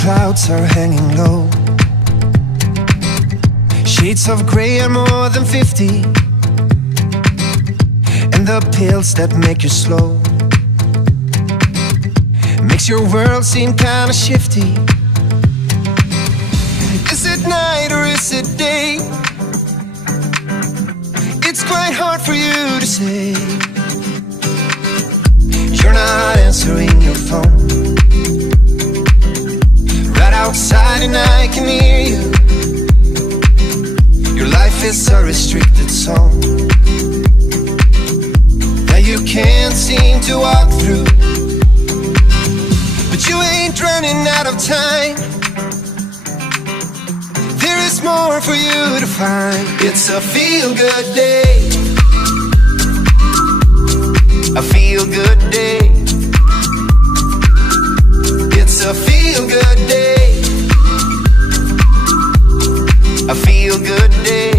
clouds are hanging low. Shades of grey are more than 50, and the pills that make you slow makes your world seem kinda shifty. Is it night or is it day? It's quite hard for you to say. You're not answering your phone. Right outside and I can hear you. Your life is a restricted zone that you can't seem to walk through. But you ain't running out of time. There is more for you to find. It's a feel-good day, a feel-good day. It's a feel-good day, a feel-good day.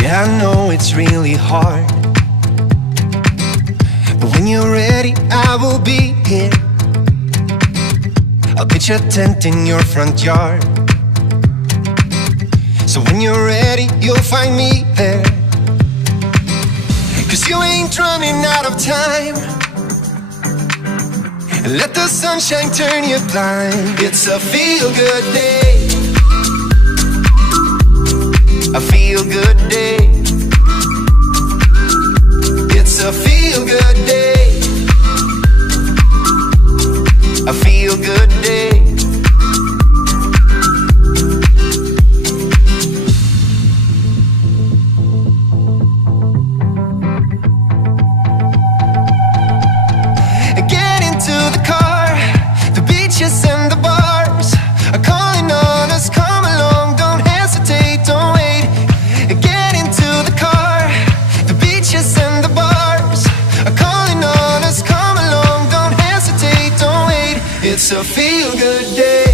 Yeah, I know it's really hard, but when you're ready, I will be here. I'll pitch a tent in your front yard, so when you're ready, you'll find me there. 'Cause you ain't running out of time. Let the sunshine turn you blind. It's a feel-good day, a feel-good day. It's a feel-good day, a feel-good day. Get into the car, the beaches and the bars are calling on us. Come along, don't hesitate, don't wait. Get into the car, the beaches and the bars are calling on us. Come along, don't hesitate, don't wait. It's a feel-good day.